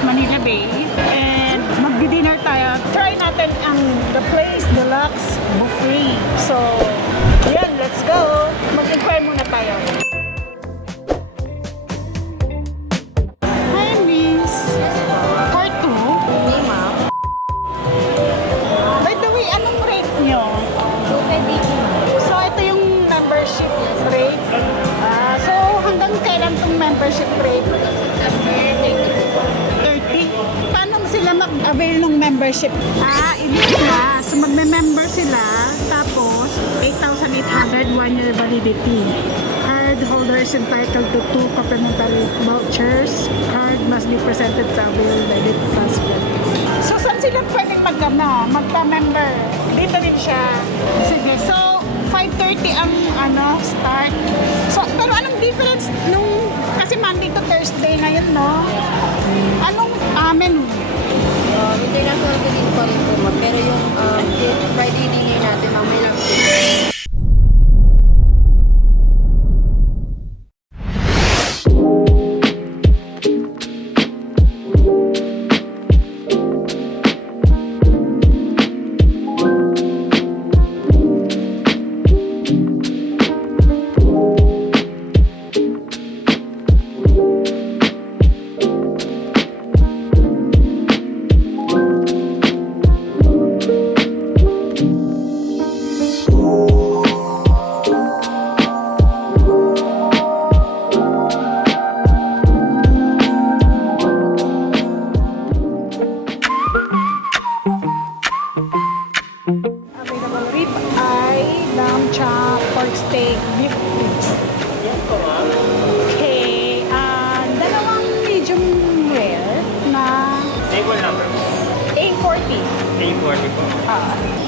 Manila Bay. And magdi-dinner tayo. Try natin ang The Place Deluxe Buffet. So, yan, let's go! Mag-inquire muna tayo. Hi, Miss. For two? By the way, anong rate nyo? So, ito yung membership rate. So, hanggang kailan itong membership rate? 30. Paano sila mag-avail ng membership? Ibig na. So, magme-member sila. Tapos, 8,800 one-year validity. Card holder is entitled to 2 complimentary vouchers. Card must be presented to avail debit transfer. So, saan sila pwedeng magpa-member? Dito din siya. Sige. So, 5:30 ang start. So, pero anong difference nung, kasi Monday to Thursday ngayon, no? Anong menu? International din pa rin po, ma'am. Pero yung Friday dinner natin, mamay lang po. Available rib eye, lamb chop, pork steak, beef ribs. Okay, dalawang medium rare na Table number. A40. A40 po.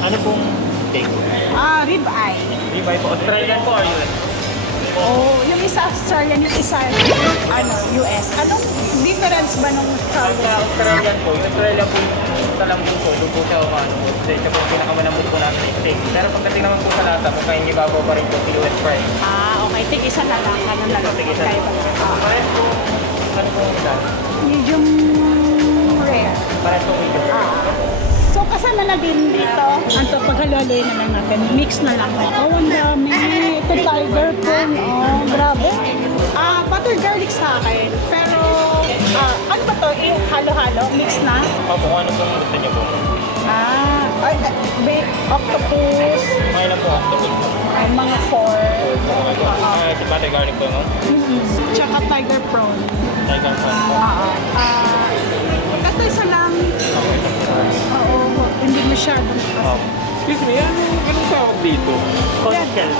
Ano pong steak? Rib eye. Ribeye po. Australian po or US? Oh, yung isa Australian, yung isa US. Anong difference ba nung Sa Australian po, yung Australian po yung sa lambot po, doon po siya umano po. Ito po yung pinakamalambot po namin yung steak. Pero pagdating naman po sa lasa, mukhang ibabaw pa rin po sa US fry. okay. Tig-isa na lang. Ano na lang. Tig-isa na lang. Parehas po, ano po yung isa? Medium rare. Parehas po medium. So, kasama na din dito. Anto, paghalo-haloy na lang natin. Mix na lang. Oh, ang dami. Ito tiger prawn. Oh, grabe. Butter garlic sa akin. Pero, ano ba to? Yung halo-halo? Mix na? Opo, kung ano po gusto niyo po. Octopus. Ngayon na po, octopus po. Mga 4. Si butter garlic po, no? Tsaka tiger prawn. Tiger prawn po. Ito isa lang. Oo, hindi masyadong. Excuse me, anong tawag dito? Conchel.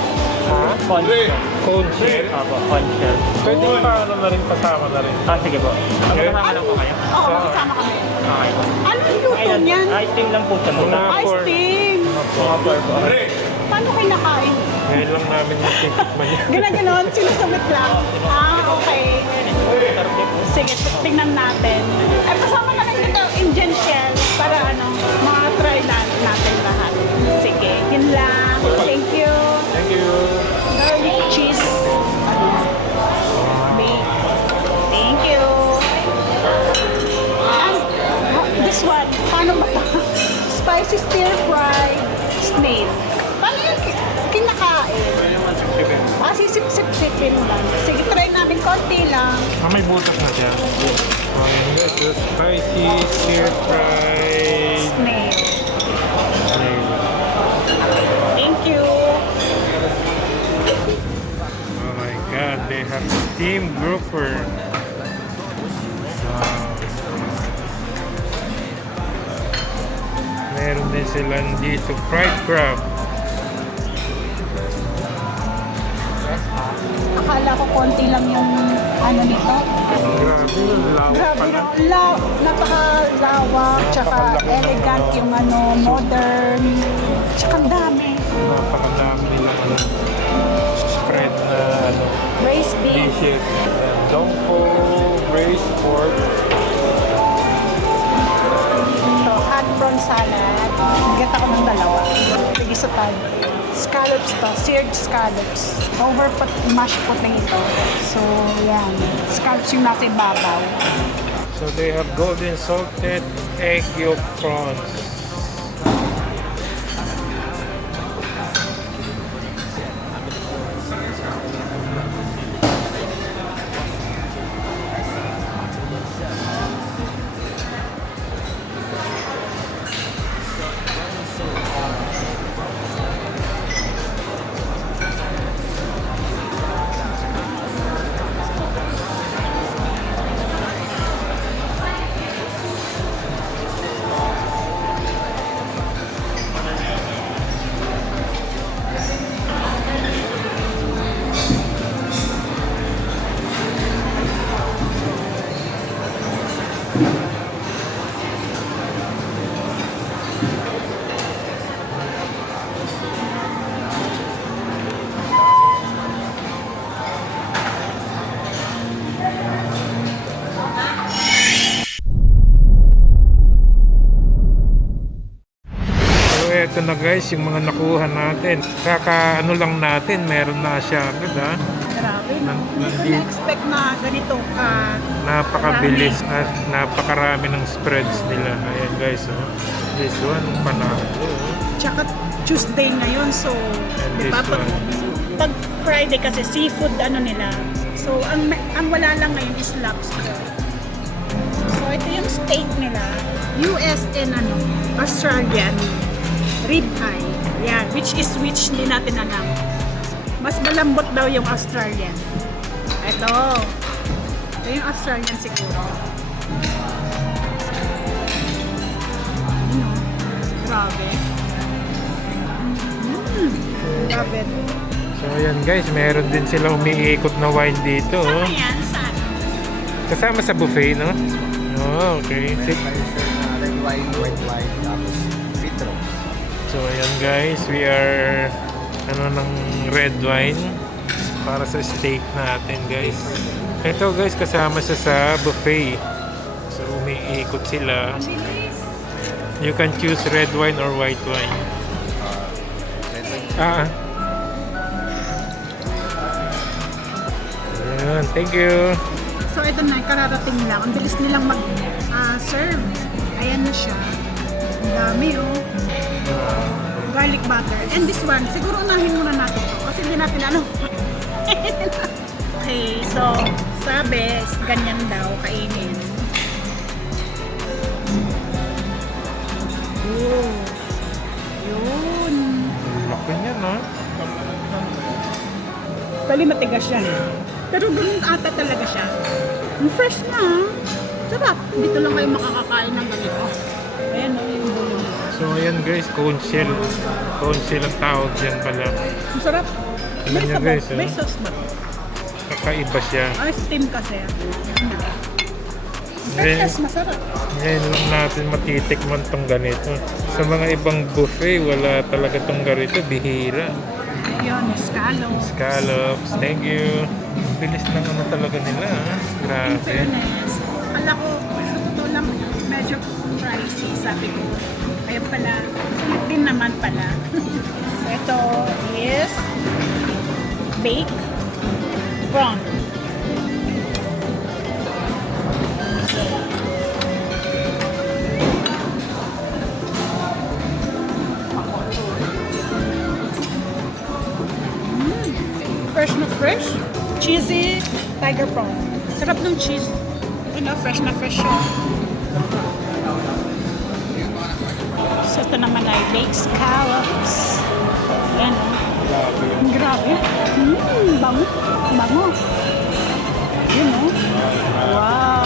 Conchel. Conchel? Opo, conchel. Pwede pa na rin, pasama na rin. Sige po. Magkasama lang po kayo? Oo, kasama kami. Okay po. Anong luto niyan? Ice cream lang po siya. Ice cream. Mga pork po. Paano kayo nakain? Ngayon lang namin natikman yan. Ganon, sinusubit lang. Okay. Sige, tingnan natin. Ay, kasama na lang dito Indian shell para mga-try natin lahat. Sige, yun lang. Thank you. Thank you. Garlic cheese. Bake. Thank you. And this one, paano ba ito? Spicy stir fry snail. Paano yung kinakain? Sisip-sip-sipin lang. Sige, try namin konti lang. May butas na siya. Ito, spicy, stir fry. Snail. Thank you. Oh my God, they have steamed grouper. Meron din silang dito fried crab. Akala ko konti lang yung nito. Grabe, lawak Grabe pala. na. Napaka-lawak, tsaka elegant yung modern. Tsaka ang dami. Napakadami nilang spread na Braised beef. dishes. Dongpo, braised pork. Ito, hot prawn salad. Bigat ako ng dalawa. Sige sa tayo. Scallops to, seared scallops. Mashed potato. So, yan. Scallops yung nasa ibabaw. So they have golden salted egg yolk prawns. So eto na guys, yung mga nakuha natin. Kaka ano lang natin, meron na siya agad ha. Grabe, no? Hindi ko Nandi- na-expect na ganito ka. Napakabilis at napakarami ng spreads nila. Ayan guys, oh. This one, panalo. Oh. Tsaka Tuesday ngayon, so, And di ba, this one. pag Friday kasi seafood ano nila. So, ang wala lang ngayon is lobster. So, ito yung steak nila. US and Australian rib eye. Yan, which hindi natin alam. Mas malambot daw yung Australian. Ito. Ito yung Australian siguro. Ano? Grabe. Grabe. So ayan guys, meron din sila umiikot na wine dito. Oh. Ano yan? Saan? Kasama sa buffet, no? Oh, okay. Red wine, white wine, tapos citro. So ayan guys, we are ng red wine para sa steak natin guys. Ito guys, kasama siya sa buffet. So umiikot sila. You can choose red wine or white wine. Red wine. Ayan, thank you. So ito na, kararating lang. Ang bilis nilang mag-serve. Ayan na siya. Ang dami oh. Garlic butter. And this one, siguro unahin muna natin ito. Kasi hindi natin ano. Okay, so sabi, ganyan daw kainin. Oh. Yun. Laki niya, no? Bali matigas siya. Pero ganun ata talaga siya. Ang fresh na. Sarap. Dito lang kayo makakakain ng ganito. Ayan o, yung bulo. So ayan guys, cone shell. Cone shell ang tawag dyan pala. Ang sarap. Alam May niyo, sabaw. guys, May oh. sauce ba? Kakaiba siya. Steam kasi. Ngayon, Yes, masarap. ngayon lang natin matitikman tong ganito. Sa mga ibang buffet, wala talaga tong ganito. Bihira. Ayun, scallops. Scallops. Thank you. Bilis ng ano talaga nila. Ha? In Grabe. fairness, pala ko, sa totoo lang, medyo pricey, sabi ko. Kaya pala, sulit din naman pala. So, ito is baked prawn. Fresh na fresh. Cheesy tiger prawn. Sarap ng cheese. Fresh na fresh siya. So ito naman ay baked scallops. Ayan o. Ang grabe. Bango. Bango. Yun o. Wow.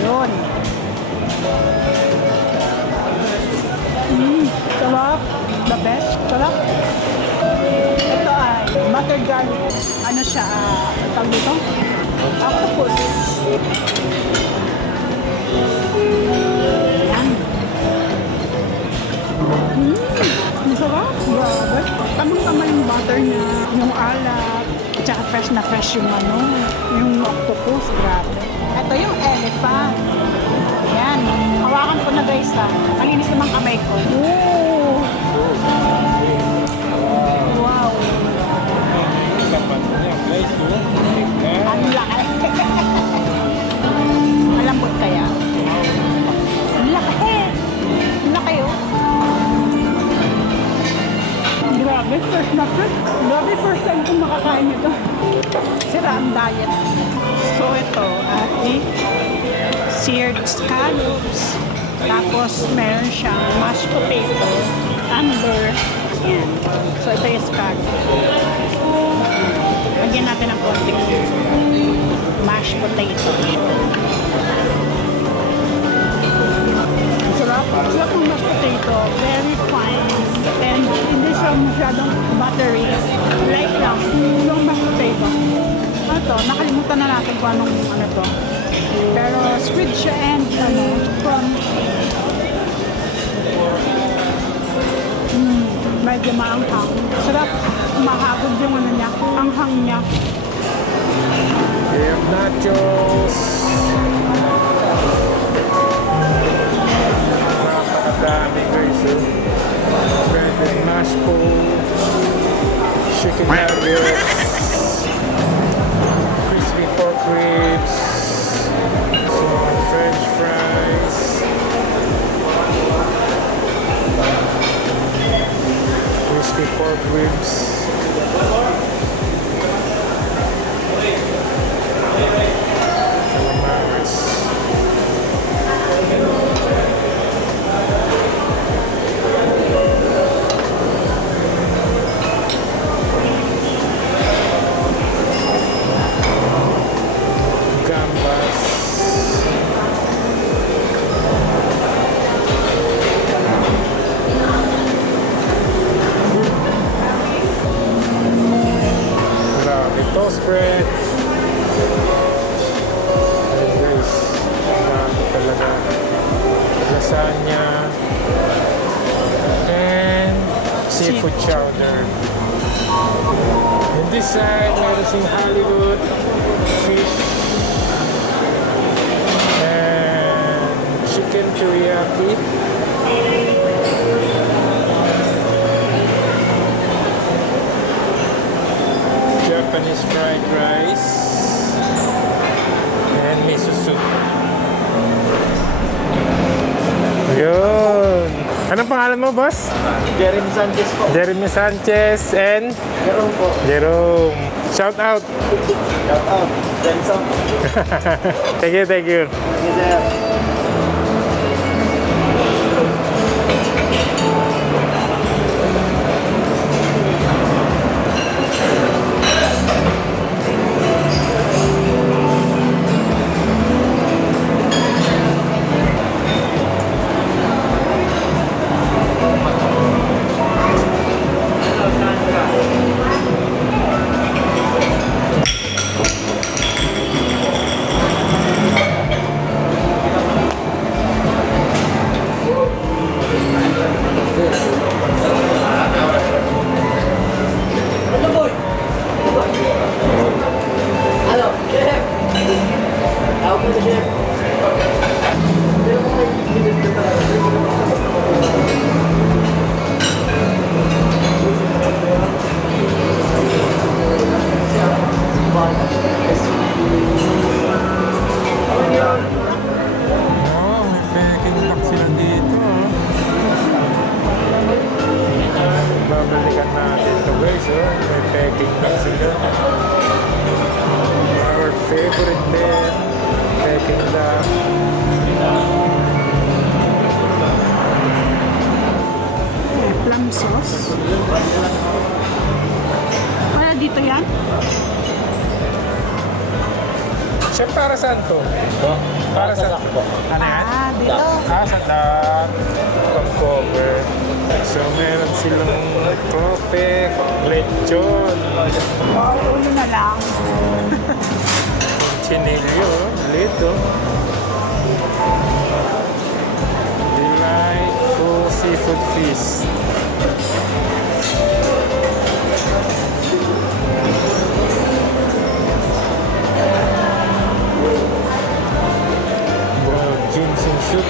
Yun. Sarap. The best. Sarap. Ito ay butter garlic. Ano siya? Tawag dito? Octopus. Yan. Masarap. Grabe. Tamang-tama yung butter niya, yung alat, at saka fresh na fresh yung yung octopus. Grabe. Ito yung elephant. Yan. Hawakan ko na guys ha. Malinis naman kamay ko. Ooh. Wow. Sapat niya guys. Ang laki. seared scallops. Tapos meron siyang mashed potato, under. Yan. So ito yung scallops. Lagyan natin ng konting mashed potato. Sarap. Sarap ng mashed potato. Very fine. And hindi siya masyadong buttery. Light lang. Yung mashed potato. Ito, nakalimutan na natin kung anong ano to. Pero sweet siya and from medyo maanghang. Sarap. Mahagod yung ano niya. Anghang niya. We have nachos. Napakadami guys. Bread and mashed po. Chicken nuggets. Crispy pork ribs. Some French fries. Crispy pork ribs. Calamares. Gambas. Grabe, toast bread. Ayun guys, grabe talaga. Lasagna. And seafood chowder. In this side, meron sing Hollywood fish and chicken teriyaki. Japanese fried rice and miso soup. Yun. Anong pangalan mo, boss? Jeremy Sanchez po. Jeremy Sanchez and Jerome po. Jerome. Shout out. Shout out. Jensen. Thank you, thank you. Thank you, sir. Oh, may peking duck sila dito. Babalikan natin ito guys. Oh. May peking duck sila. Our favorite din. Peking duck. May plum sauce. Para dito yan? Chef, para saan to? Para sa duck po. Ano yan? Ah, dito. Sa duck. Pang cover. So, meron silang trope, lechon, Ulo na lang. chinillo, lito. Delightful seafood feast. Boiled ginseng soup.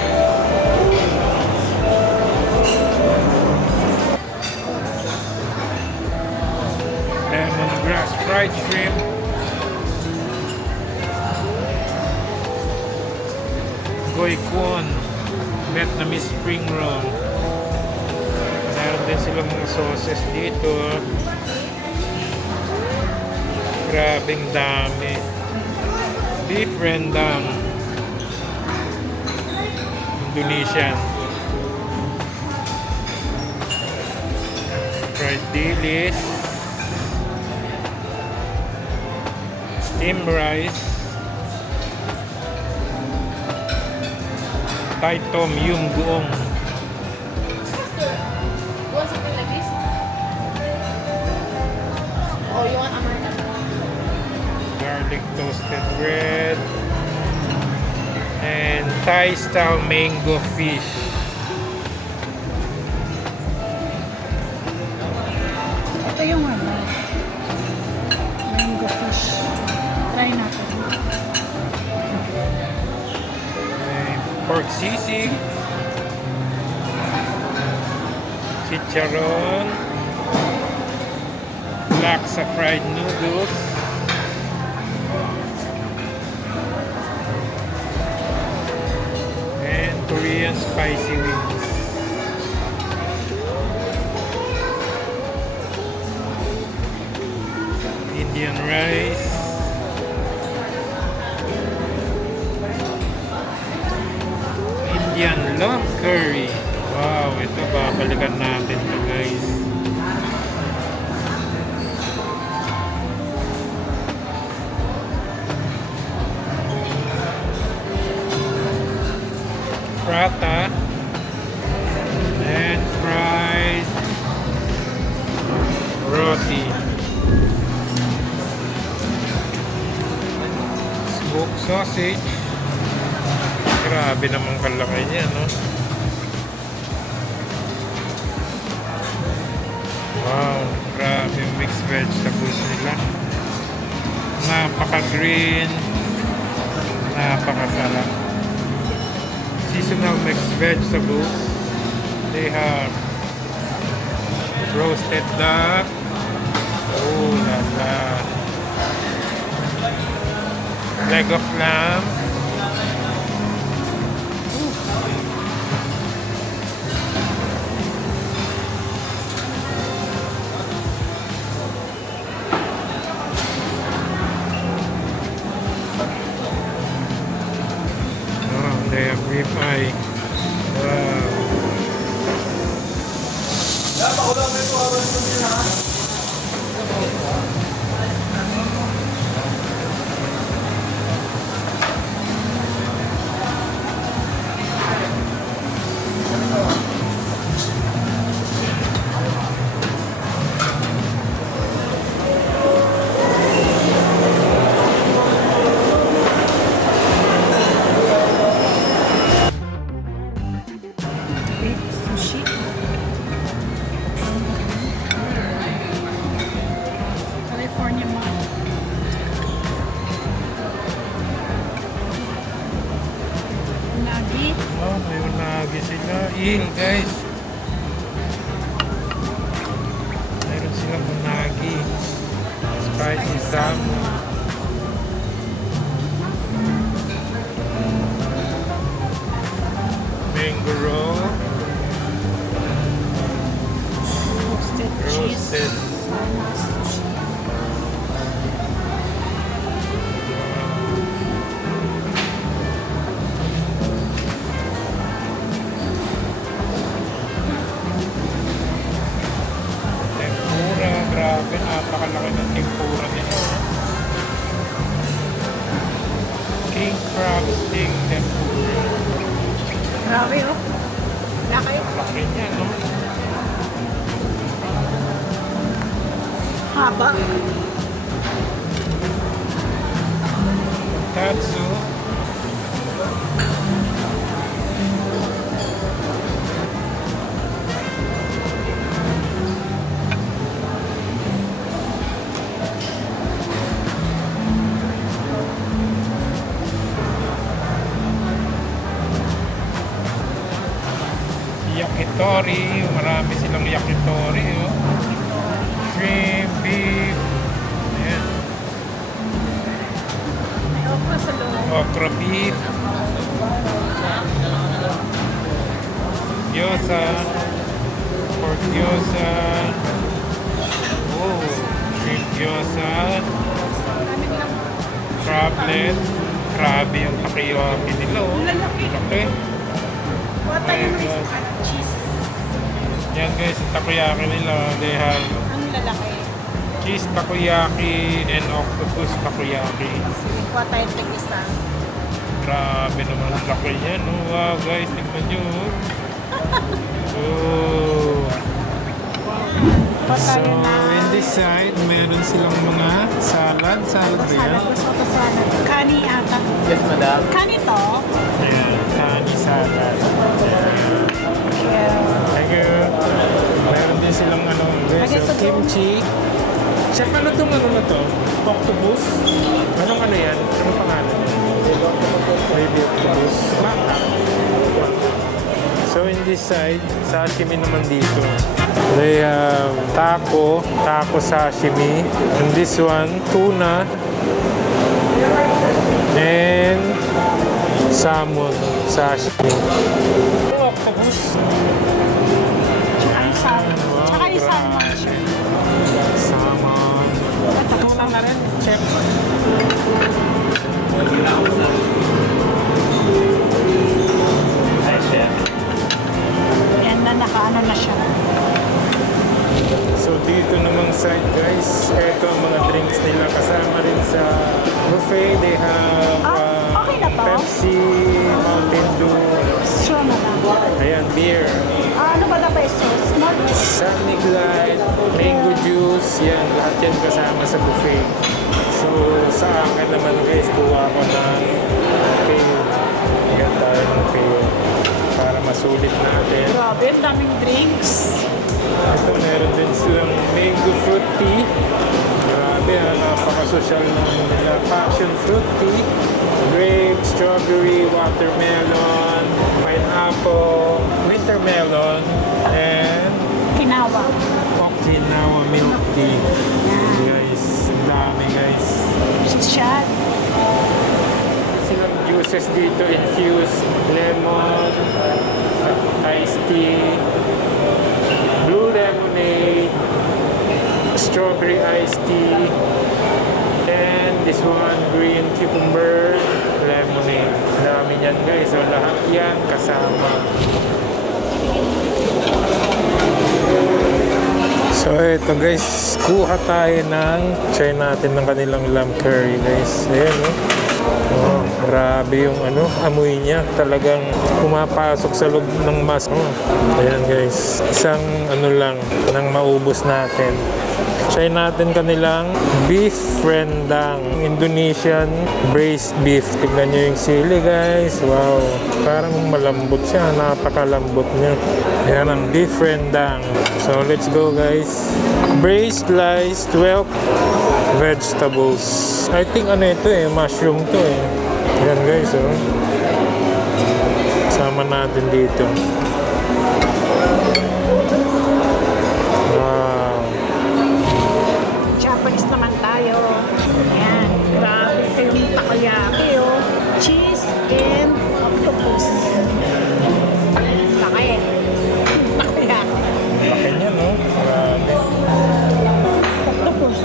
Lemongrass fried shrimp. Goy Kwon, Vietnamese spring roll. Meron din silang mga sauces dito. Grabing dami. Beef rendang. Indonesian. Fried dilis. Steamed rice. Thai tom yum buong. You want something like this? Or you want American? Garlic toasted bread. And Thai style mango fish. Ito yung ano. Mango fish. Try natin. And pork sisig. Chicharon. Laksa fried noodles. And Korean spicy wings. Indian rice. Indian love curry. Wow, ito babalikan natin to guys. Prata and fried roti. Smoked sausage. Grabe naman kalaki niya, no? Wow, grabe yung mixed vegetables nila. Napaka-green. Napakasarap. Seasonal mixed vegetables. They have roasted duck. Oh la la. Leg of lamb. Oh, they have ribeye. Wow. Big sushi. California mall. Unagi. Oh, may unagi sila. Il, guys. Meron silang unagi. Spicy salmon. Mango roll. Roasted cheese. Roasted. Sushi. Tempura. Grabe. Napakalaki ng tempura nila. King crab sting tempura. Grabe oh. Laki. Laki niya, no? Haba. Tatsu. Yakitori. Marami silang yakitori, oh. Shrimp, beef. Ayan. Okra sa loob. Okra beef. Gyoza. Pork gyoza. Oh, shrimp gyoza. Crablet. Grabe yung takoyaki nila, oh. Lalaki. Laki. Kuha tayo ng cheese. Yan guys, yung takoyaki nila. They have Ang lalaki. cheese takoyaki and octopus takoyaki. Sige, kuha tayo ng isa. Grabe naman ang laki niyan. Oh, wow guys, tingnan nyo. Oh. Kuha So, tayo na. in this side, meron silang mga salad. Salad ba yan? Salad. Gusto ko salad. Kani ata. Yes, madam. Kani to? Ayan, kani salad. Yeah. Thank you. Meron din silang ano, guys, Lagay ko so, to. kimchi. Chef, ano itong ano na to? Octopus? Anong ano yan? Anong pangalan? Baby octopus. So in this side, sashimi naman dito. They have taco sashimi. And this one, tuna. And salmon sashimi. Yung octopus. Tsaka yung salmon. Tsaka yung salmon. Salmon. Tuna na rin, chef. Hi, chef. Yan na, nakaano na siya. So dito namang side guys, eto ang mga drinks nila kasama rin sa buffet. They have Okay na to? Pepsi, Mountain Dew, Sure na lang. ayan, beer, Ano ba na peso? Small? Sunny Glide, mango juice, yan, lahat yan kasama sa buffet. So sa akin naman guys, kuha ko ng pail. Yan tayo ng pail para masulit natin. Grabe, ang daming drinks. Ito, meron din silang mango fruit tea. Grabe, napaka-social naman nila. Passion fruit tea, grape, strawberry, watermelon, pineapple, wintermelon, and Kinawa. Okinawa milk tea. Guys, ang dami guys. Shot. Silang juices dito, infused lemon, iced tea, blue lemonade, strawberry iced tea, and this one, green cucumber lemonade. Dami yan guys. So lahat yan kasama. So ito guys, kuha tayo ng try natin ng kanilang lamb curry guys. Ayan oh, grabe yung ano, amoy niya. Talagang pumapasok sa loob ng mas. Oh, ayan guys, isang ano lang nang maubos natin. Try natin kanilang beef rendang, Indonesian braised beef. Tignan nyo yung sili guys. Wow, parang malambot siya. Napakalambot niya. Ayan ang beef rendang. So let's go guys. Braised sliced 12 vegetables. I think ano ito mushroom to Ayan guys sama natin dito. Wow. Japanese naman tayo. Ayan. Grabe yung takoyaki cheese and octopus. Laki. Takoyaki. Laki niya no? Grabe. Octopus.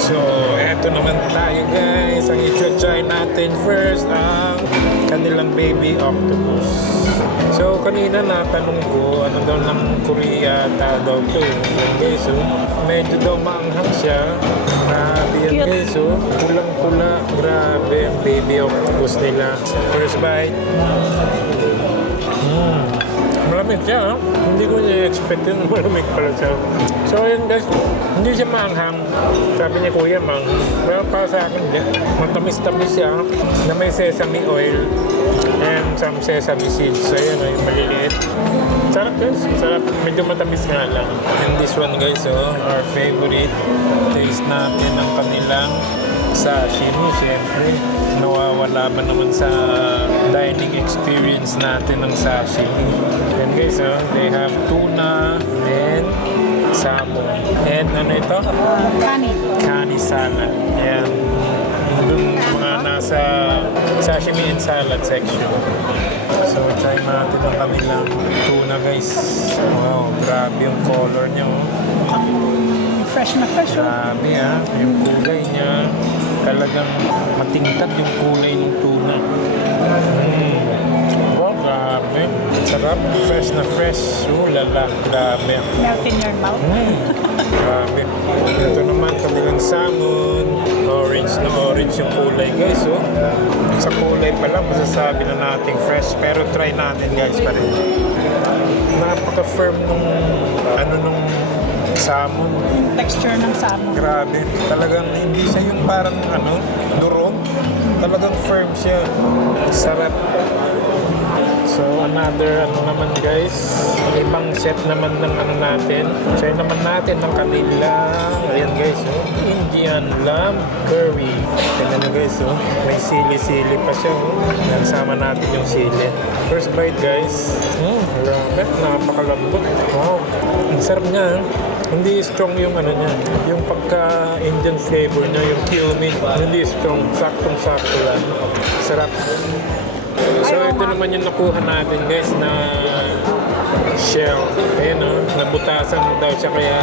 So, eto naman tayo guys. Ang i-try natin first ang kanilang baby octopus. So, kanina natanong ko ano daw ng Korea daw to Yan guys medyo daw maanghang siya. Grabe yan guys pulang-pula. Grabe ang baby octopus nila. First bite. Malamig siya Hindi ko i-expect yun malamig pala siya. So ayun guys, hindi siya maanghang. Sabi ni Kuya pero para sa akin hindi. Matamis-tamis siya na may sesame oil and some sesame seeds. So ayun yung maliliit. Sarap guys, sarap. Medyo matamis nga lang. And this one guys, our favorite. Taste natin ang kanilang sashimi. Siyempre, nawawala ba naman sa dining experience natin ng sashimi. Then guys, they have tuna and salmon. And ano ito? Kani. Kani salad. Ayan. Doon mga nasa sashimi and salad section. So, try natin ang kanilang tuna guys. Wow, grabe yung color niya Fresh na fresh Grabe yung kulay niya. Talagang matingkad yung kulay ng tuna. Wow, Fresh na fresh. Lala, grabe. Melt in your mouth. Grabe. Ito naman, kabilang salmon. Orange na orange yung kulay, guys. Oh. Sa kulay pa lang, masasabi na natin fresh. Pero try natin, guys, pa rin. Napaka-firm nung, nung salmon. Texture ng salmon. Grabe. Talagang hindi siya yung parang, durog. Talagang firm siya. Sarap. So, another, naman guys, ibang set naman ng natin. Try naman natin ng kanila. Ayan guys, Indian lamb curry. Tignan nyo guys, may sili-sili pa siya. Yan, sama natin yung sili. First bite guys. Grabe, napakalambot. Wow, ang sarap niya. Hindi strong yung niya. Yung pagka-Indian flavor niya, yung cumin. Hindi strong, saktong-sakto lang. Sarap. So, ito naman yung nakuha natin guys na shell. Ayan nabutasan daw siya kaya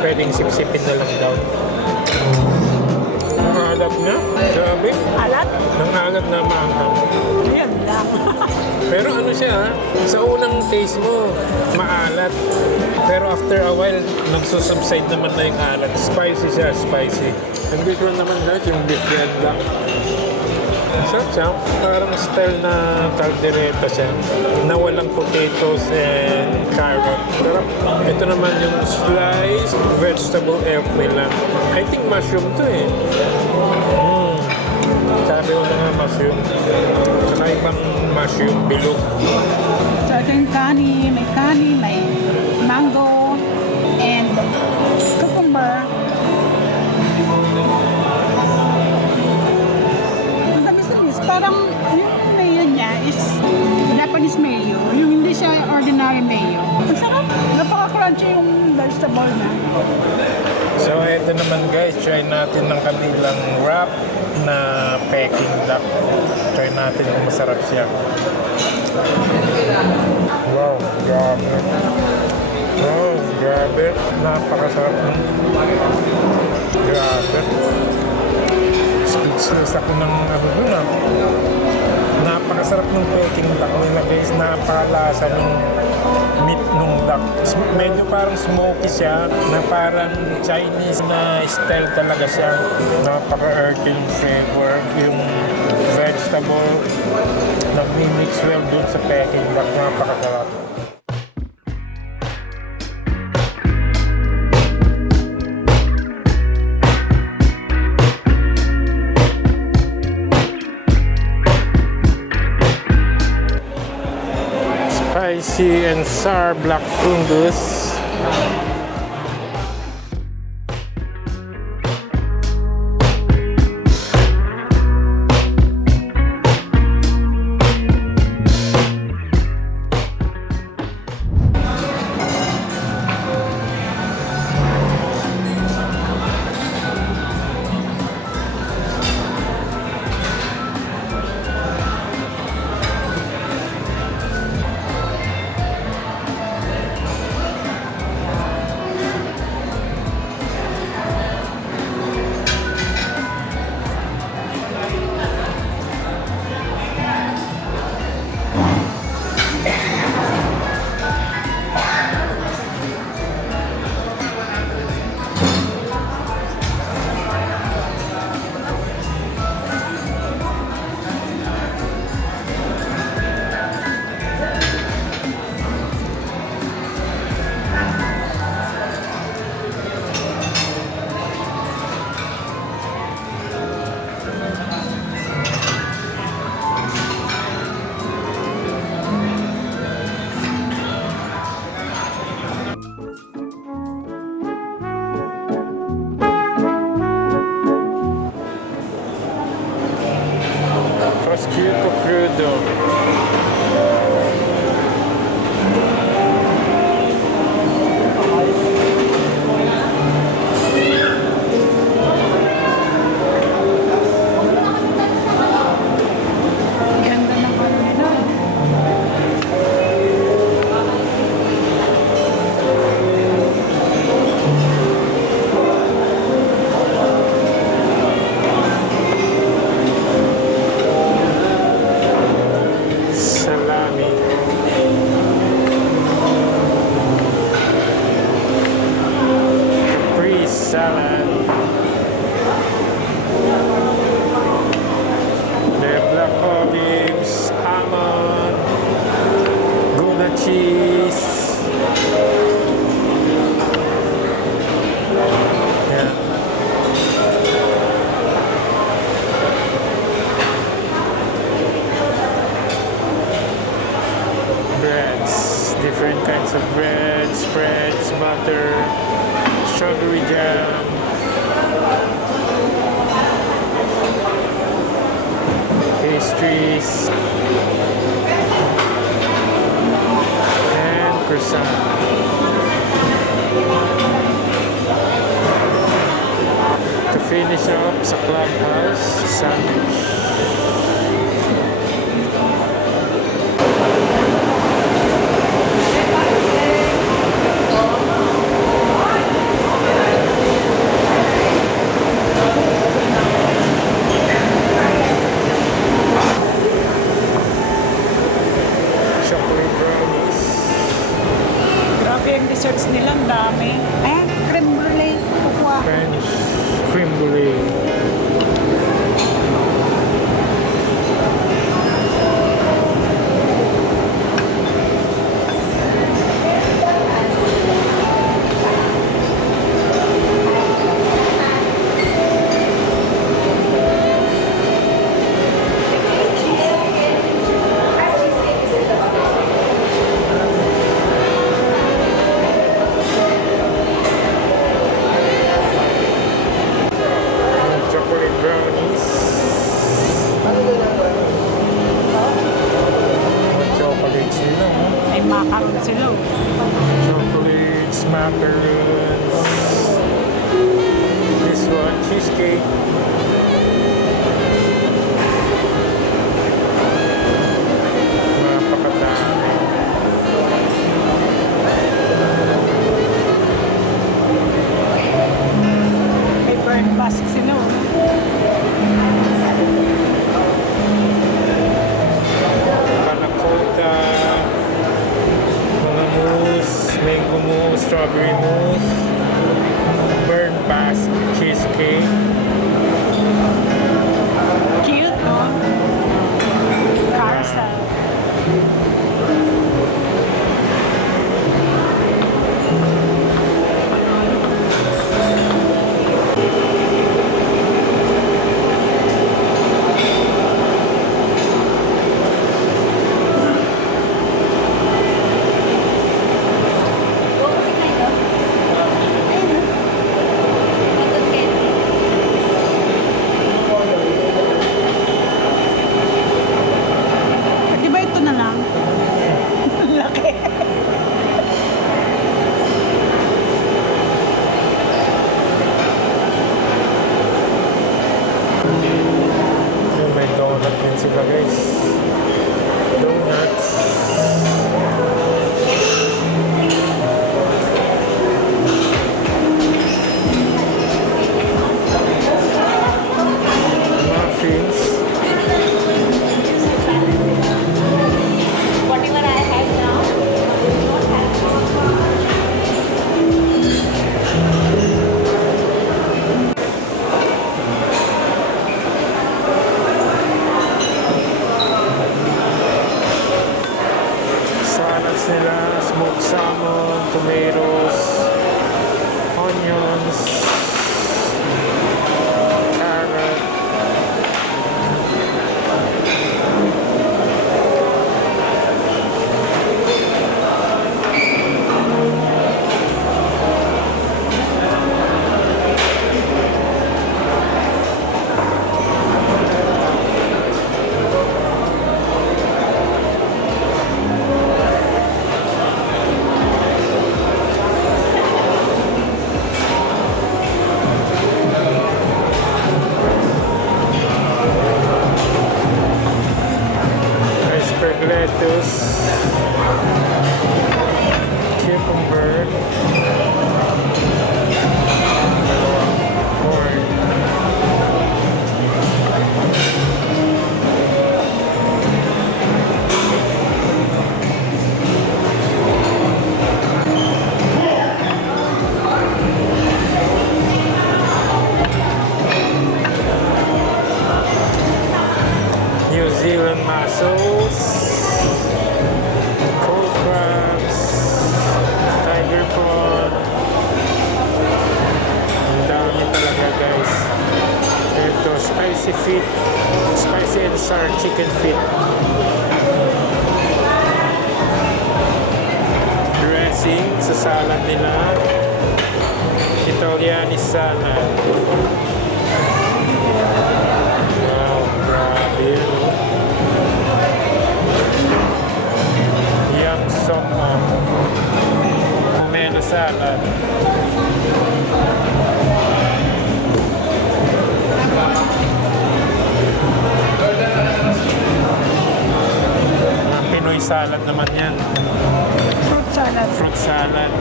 pwedeng sipsipin na lang daw. Ang alat niya, grabe. Alat? Ang alat na maanghang. Yan lang. Pero siya sa unang taste mo, maalat. Pero after a while, nagsusubside naman na yung alat. Spicy siya, spicy. And this one naman guys, yung beef red black. Sarap siya. Parang style na caldereta siya na walang potatoes and carrot. Sarap. Ito naman yung sliced vegetable eggplant lang. I think mushroom to eh. Sabi ko na nga mushroom. Saka ibang mushroom, bilog. So, ito yung kani, may mango, and cucumber. Parang yung mayo niya is Japanese mayo. Yung hindi siya ordinary mayo. Ang sarap. Napaka-crunchy yung vegetable na. So, ito naman guys, try natin ng kanilang wrap na Peking duck. Try natin kung masarap siya. Wow, grabe. Wow, grabe. Napakasarap. Grabe. Speechless ako ng doon. Napakasarap ng Peking duck nila guys. Napakalasa ng meat nung duck. Medyo parang smoky siya na parang Chinese na style talaga siya. Napaka-earthy yung flavor. Yung vegetable nag-mix well dun sa Peking duck. Napakasarap. Spicy and sour black fungus. Prosciutto crudo. Ganda ng ano nila. So bread, spreads, butter, strawberry jam, pastries, and croissant. To finish up sa clubhouse, sandwich. Chocolate brownies. Grabe yung desserts nila, ang dami. Ayan, creme brulee. Kukuha. French cream brulee. Chocolate brownies. Chocolates nila, ha? May macaron sila. Chocolates, macaroons. This one, cheesecake. Napakadami. May burn mask sila. Panakota, mga mousse, mango mousse, strawberry mousse, burn pass, cheesecake. Cute, no? Carousel. Di ba ito na lang? Laki. Yung may donut din sila guys. Donuts. Muffins. Whatever I have now. Salads nila, smoked salmon, tomatoes, onions, carrot. Iceberg lettuce, cucumber, corn, New Zealand mussels, cold crabs, tiger prawn. Ang dami talaga guys. Ito, spicy feet, spicy and sour chicken feet. Bread. dressing sa salad nila. Italianese salad. Wow, grabe. Yum somo. Pomelo salad. Pinoy salad naman yan. Fruit salad. Fruit salad.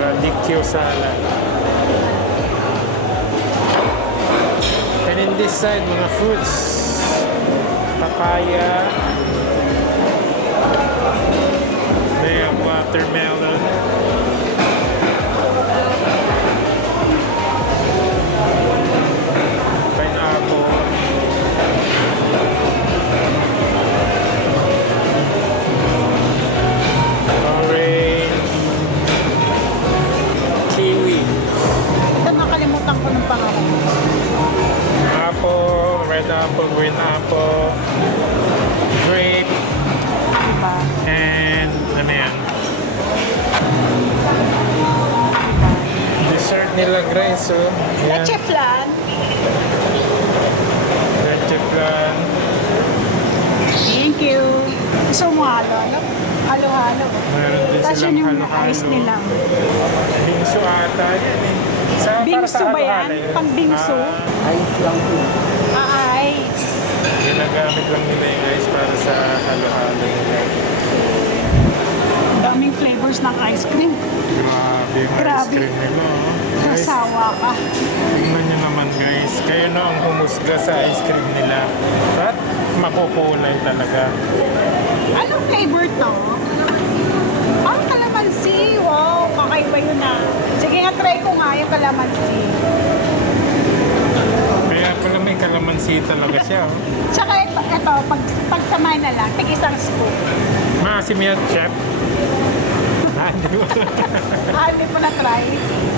Radicchio salad. And in this side, mga fruits. Papaya. They have watermelon. Pineapple. Orange. Kiwi. Ito nakalimutan ko ng pangalan. Apple. Red apple. Green apple. Grape. Diba? And ano yan? Dessert nila guys, oh. Yan. Leche flan. Leche flan. Thank you. Gusto mo halo? Halo-halo. Meron din Tapos silang yun yung halo-halo. ice nila. Bingsu ata yan eh. Para Bingsu sa ba yan? halo-halo Pang bingsu? Ice lang po. Ice. Ginagamit lang nila yung ice para sa halo-halo nila. Daming flavors ng ice cream. Grabe yung ice Grabe. cream nila. Oh. Guys, Nasawa ka. tingnan nyo naman guys. Kayo na ang humusga sa ice cream nila. At mapukulay talaga. Anong flavor to? Ang kalamansi. Wow, kakaiba yun ah. Sige nga, try ko nga yung kalamansi. Kaya pala may kalamansi talaga siya. Oh. Tsaka ito, pagsamay na lang, tig isang spoon. Maasim yan, chef. Ah, hindi mo. Hindi mo na try.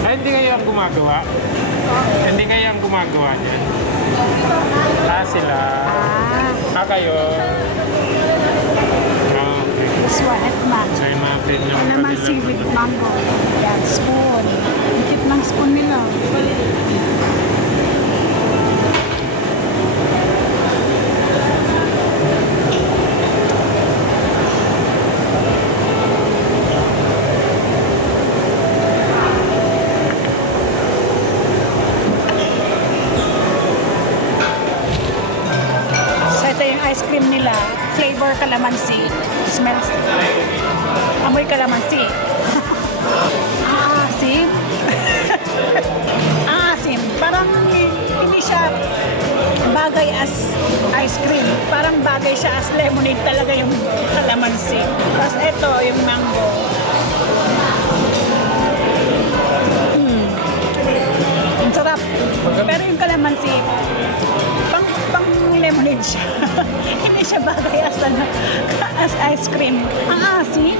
Ay, hindi kayo ang gumagawa? Hindi kayo ang gumagawa niyan? Sila. Kayo. Okay. Sweat man. Try natin yung Kalamansi kanilang with mango. Yan, spoon. Ikit ng spoon nila. So ito yung ice cream nila. Flavor kalamansi. Smells. Amoy kalamansi. Asim. Asim. Parang hindi siya bagay as ice cream. Parang bagay siya as lemonade talaga yung kalamansi. Tapos ito yung mango. Ang sarap. Pero yung kalamansi, pang lemonade siya. Hindi siya bagay as ice cream. Ang asim.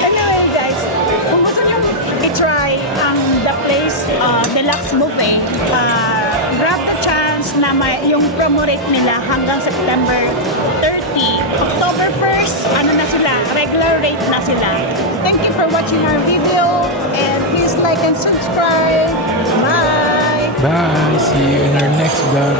Anyway guys, kung gusto nyo i-try ang The Place Deluxe Buffet, grab the chance na yung promo rate nila hanggang September 30. October 1st, ano na sila, regular rate na sila. Thank you for watching our video and please like and subscribe. Bye! Bye! See you in our next vlog.